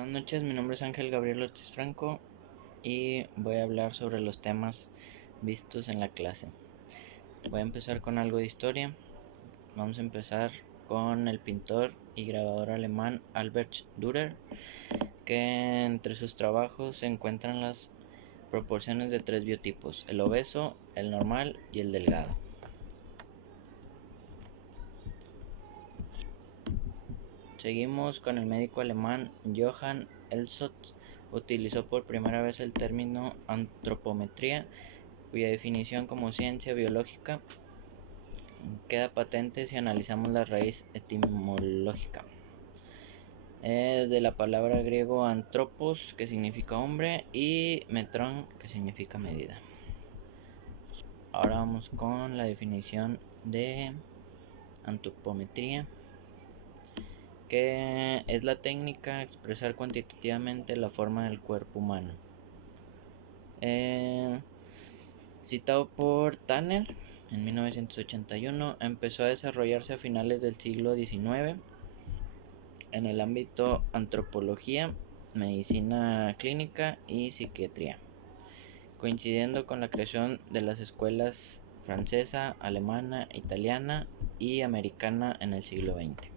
Buenas noches, mi nombre es Ángel Gabriel Ortiz Franco y voy a hablar sobre los temas vistos en la clase. Voy a empezar con algo de historia. Vamos a empezar con el pintor y grabador alemán Albert Dürer, que entre sus trabajos se encuentran las proporciones de tres biotipos: el obeso, el normal y el delgado. Seguimos con el médico alemán Johann Elsot. Utilizó por primera vez el término antropometría, cuya definición como ciencia biológica queda patente si analizamos la raíz etimológica. De la palabra griego antropos, que significa hombre, y metrón, que significa medida. Ahora vamos con la definición de antropometría, que es la técnica de expresar cuantitativamente la forma del cuerpo humano. Citado por Tanner en 1981, empezó a desarrollarse a finales del siglo XIX en el ámbito antropología, medicina clínica y psiquiatría, coincidiendo con la creación de las escuelas francesa, alemana, italiana y americana en el siglo XX.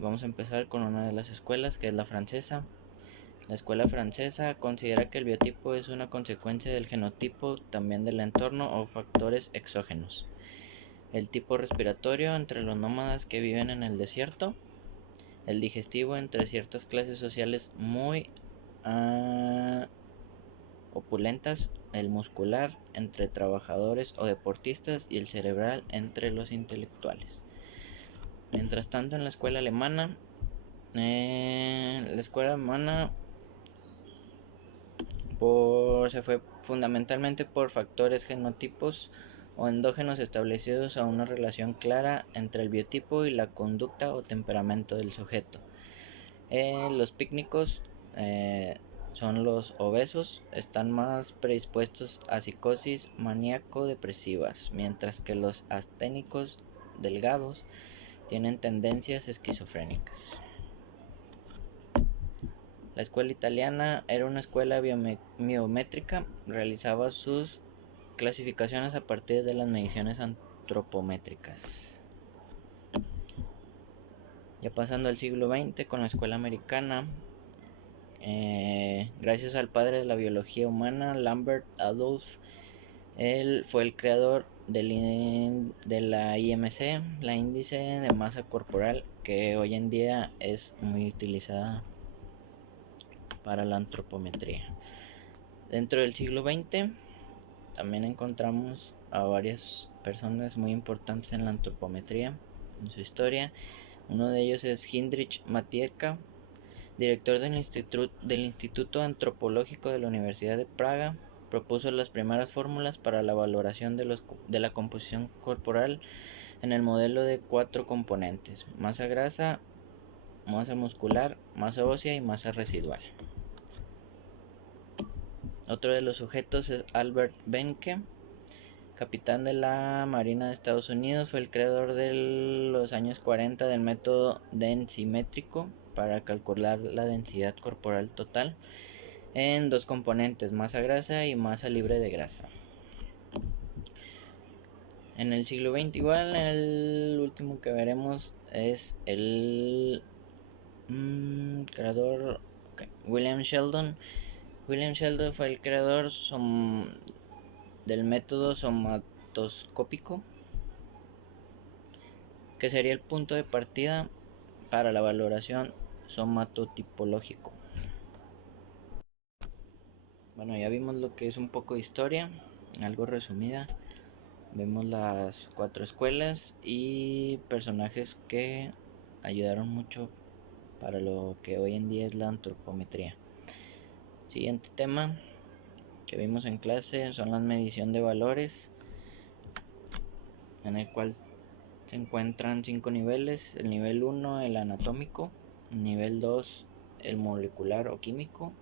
Vamos a empezar con una de las escuelas, que es la francesa. La escuela francesa considera que el biotipo es una consecuencia del genotipo, también del entorno o factores exógenos. El tipo respiratorio entre los nómadas que viven en el desierto, el digestivo entre ciertas clases sociales muy opulentas, el muscular entre trabajadores o deportistas y el cerebral entre los intelectuales. Mientras tanto, en la escuela alemana, se fue fundamentalmente por factores genotipos o endógenos establecidos a una relación clara entre el biotipo y la conducta o temperamento del sujeto. Los pícnicos son los obesos, están más predispuestos a psicosis maníaco-depresivas, mientras que los asténicos delgados tienen tendencias esquizofrénicas. La escuela italiana era una escuela biométrica, realizaba sus clasificaciones a partir de las mediciones antropométricas. Ya pasando al siglo XX con la escuela americana, gracias al padre de la biología humana, Lambert Adolph, él fue el creador de la IMC, la índice de masa corporal, que hoy en día es muy utilizada para la antropometría. Dentro del siglo XX también encontramos a varias personas muy importantes en la antropometría, en su historia. Uno de ellos es Heinrich Matejka, director del Instituto Antropológico de la Universidad de Praga. Propuso las primeras fórmulas para la valoración de la composición corporal en el modelo de 4 componentes: masa grasa, masa muscular, masa ósea y masa residual. Otro de los sujetos es Albert Benke, capitán de la Marina de Estados Unidos. Fue el creador de los años 40 del método densimétrico para calcular la densidad corporal total en 2 componentes: masa grasa y masa libre de grasa. En el siglo XX igual, el último que veremos es el creador William Sheldon. William Sheldon fue el creador del método somatoscópico, que sería el punto de partida para la valoración somatotipológico. Bueno, ya vimos lo que es un poco de historia, algo resumida. Vemos las 4 escuelas y personajes que ayudaron mucho para lo que hoy en día es la antropometría. Siguiente tema que vimos en clase son la medición de valores, en el cual se encuentran 5 niveles: el nivel 1, el anatómico; el nivel 2, el molecular o químico;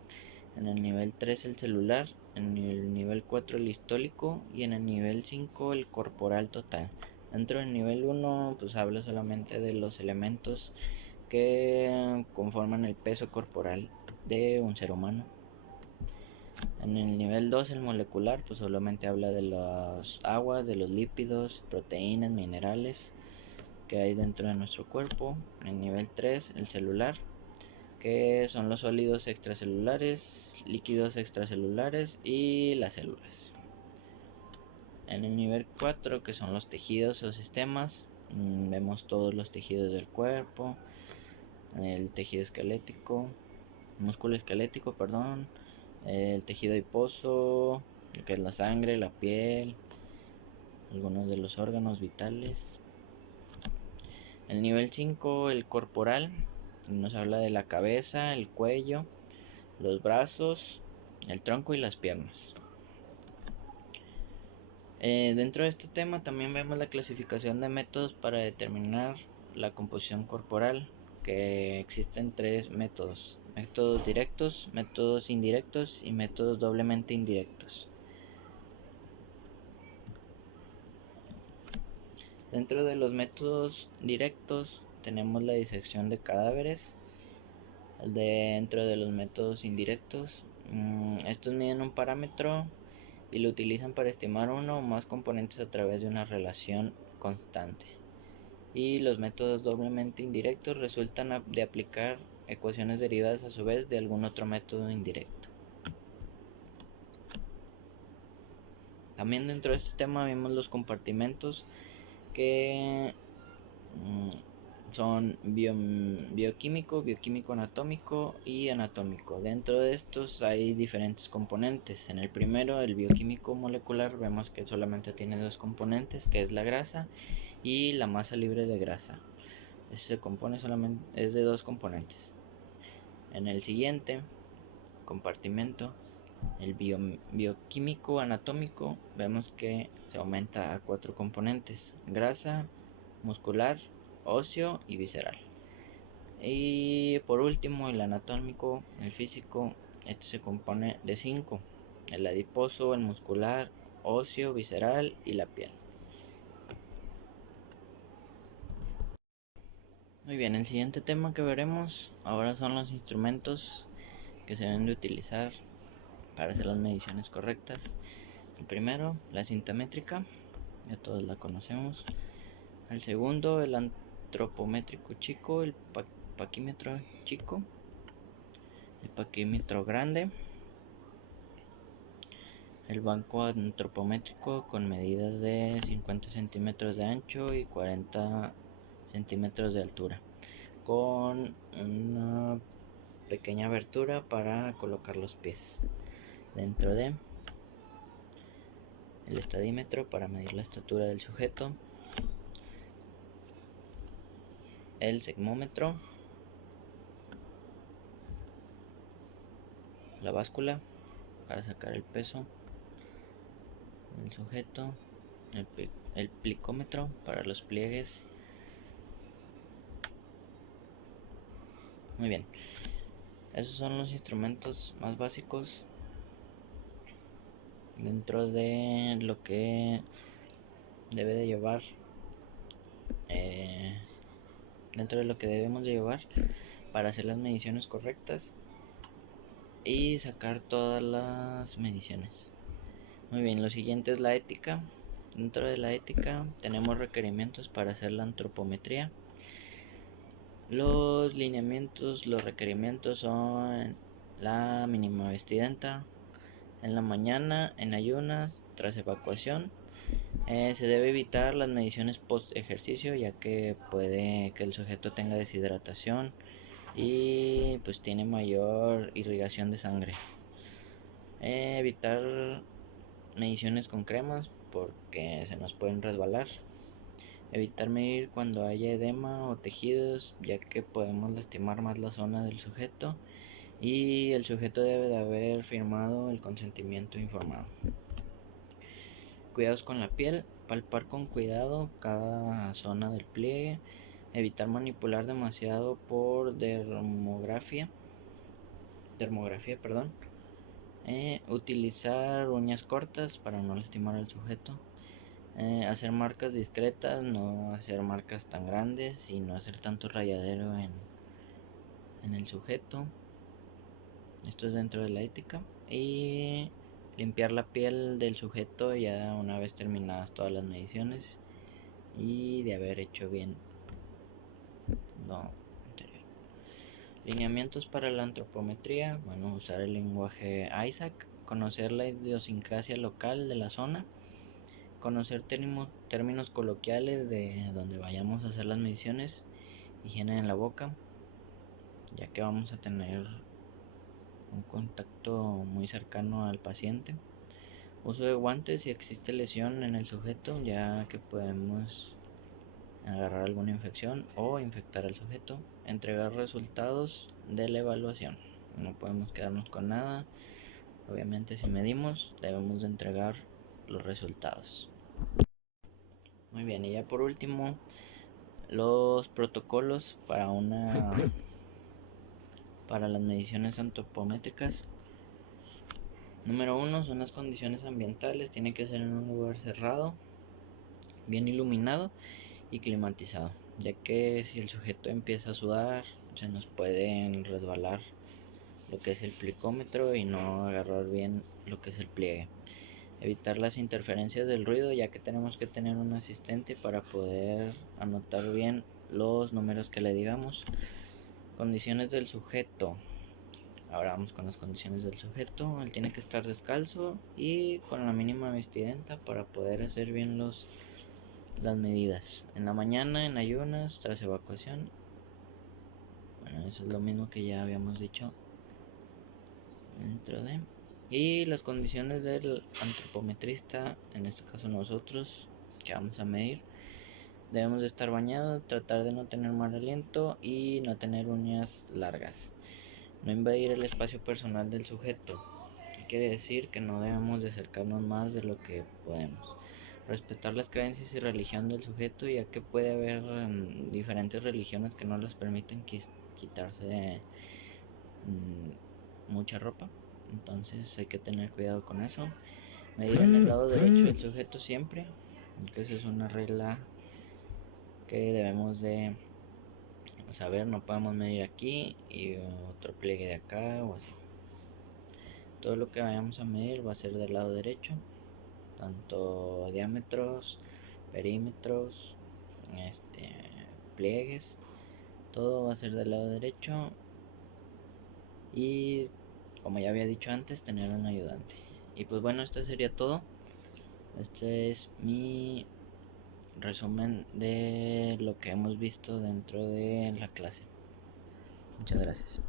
en el nivel 3, el celular; en el nivel 4, el histólico; y en el nivel 5, el corporal total. Dentro del nivel 1 pues habla solamente de los elementos que conforman el peso corporal de un ser humano. En el nivel 2, el molecular, pues solamente habla de las aguas, de los lípidos, proteínas, minerales que hay dentro de nuestro cuerpo. En el nivel 3, el celular, que son los sólidos extracelulares, líquidos extracelulares y las células. En el nivel 4, que son los tejidos o sistemas, vemos todos los tejidos del cuerpo, el tejido esquelético, músculo esquelético, perdón, el tejido adiposo, lo que es la sangre, la piel, algunos de los órganos vitales. El nivel 5, el corporal, nos habla de la cabeza, el cuello, los brazos, el tronco y las piernas. Dentro de este tema también vemos la clasificación de métodos para determinar la composición corporal, que existen 3 métodos: métodos directos, métodos indirectos y métodos doblemente indirectos. Dentro de los métodos directos tenemos la disección de cadáveres. Dentro de los métodos indirectos, estos miden un parámetro y lo utilizan para estimar uno o más componentes a través de una relación constante. Y los métodos doblemente indirectos resultan de aplicar ecuaciones derivadas a su vez de algún otro método indirecto. También dentro de este tema vemos los compartimentos, que son bioquímico, bioquímico anatómico y anatómico. Dentro de estos hay diferentes componentes. En el primero, el bioquímico molecular, vemos que solamente tiene 2 componentes, que es la grasa y la masa libre de grasa. Se compone solamente, es de 2 componentes. En el siguiente compartimento, el bioquímico anatómico, vemos que se aumenta a 4 componentes: grasa, muscular, óseo y visceral. Y por último, el anatómico, el físico, este se compone de 5: el adiposo, el muscular, óseo, visceral y la piel. Muy bien, el siguiente tema que veremos ahora son los instrumentos que se deben de utilizar para hacer las mediciones correctas. El primero, la cinta métrica, ya todos la conocemos. El segundo, el antropométrico chico, el paquímetro chico, el paquímetro grande, el banco antropométrico con medidas de 50 centímetros de ancho y 40 centímetros de altura, con una pequeña abertura para colocar los pies. Dentro de el estadímetro para medir la estatura del sujeto, el segmómetro, la báscula para sacar el peso del sujeto, el plicómetro para los pliegues. Muy bien, esos son los instrumentos más básicos dentro de lo que debe de llevar, dentro de lo que debemos de llevar para hacer las mediciones correctas y sacar todas las mediciones. Muy bien, lo siguiente es la ética. Dentro de la ética tenemos requerimientos para hacer la antropometría. Los lineamientos, los requerimientos son la mínima vestimenta en la mañana, en ayunas, tras evacuación. Se debe evitar las mediciones post ejercicio, ya que puede que el sujeto tenga deshidratación y pues tiene mayor irrigación de sangre. Evitar mediciones con cremas porque se nos pueden resbalar. Evitar medir cuando haya edema o tejidos, ya que podemos lastimar más la zona del sujeto, y el sujeto debe de haber firmado el consentimiento informado. Cuidados con la piel: palpar con cuidado cada zona del pliegue, evitar manipular demasiado por dermografía, utilizar uñas cortas para no lastimar al sujeto, hacer marcas discretas, no hacer marcas tan grandes y no hacer tanto rayadero en el sujeto. Esto es dentro de la ética. Y limpiar la piel del sujeto ya una vez terminadas todas las mediciones y de haber hecho bien lo anterior. Lineamientos para la antropometría. Bueno, usar el lenguaje ISAC, conocer la idiosincrasia local de la zona, conocer términos coloquiales de donde vayamos a hacer las mediciones, higiene en la boca, ya que vamos a tener un contacto muy cercano al paciente. Uso de guantes si existe lesión en el sujeto, ya que podemos agarrar alguna infección o infectar al sujeto. Entregar resultados de la evaluación. No podemos quedarnos con nada. Obviamente si medimos debemos de entregar los resultados. Muy bien, y ya por último los protocolos para las mediciones antropométricas. Número 1 son las condiciones ambientales. Tiene que ser en un lugar cerrado, bien iluminado y climatizado, ya que si el sujeto empieza a sudar se nos pueden resbalar lo que es el plicómetro y no agarrar bien lo que es el pliegue. Evitar las interferencias del ruido, ya que tenemos que tener un asistente para poder anotar bien los números que le digamos. Condiciones del sujeto. Ahora vamos con las condiciones del sujeto. Él tiene que estar descalzo y con la mínima vestimenta para poder hacer bien las medidas. En la mañana, en ayunas, tras evacuación. Bueno, eso es lo mismo que ya habíamos dicho dentro de. Y las condiciones del antropometrista, en este caso nosotros, que vamos a medir. Debemos de estar bañados, tratar de no tener mal aliento y no tener uñas largas. No invadir el espacio personal del sujeto. Quiere decir que no debemos de acercarnos más de lo que podemos. Respetar las creencias y religión del sujeto, ya que puede haber diferentes religiones que no les permiten quitarse mucha ropa. Entonces hay que tener cuidado con eso. Medir en el lado derecho del sujeto siempre. Esa es una regla que debemos de saber. No podemos medir aquí y otro pliegue de acá o así. Todo lo que vayamos a medir va a ser del lado derecho, tanto diámetros, perímetros, pliegues, todo va a ser del lado derecho. Y como ya había dicho antes, tener un ayudante. Y pues bueno, esto sería todo. Este es mi resumen de lo que hemos visto dentro de la clase. Muchas gracias.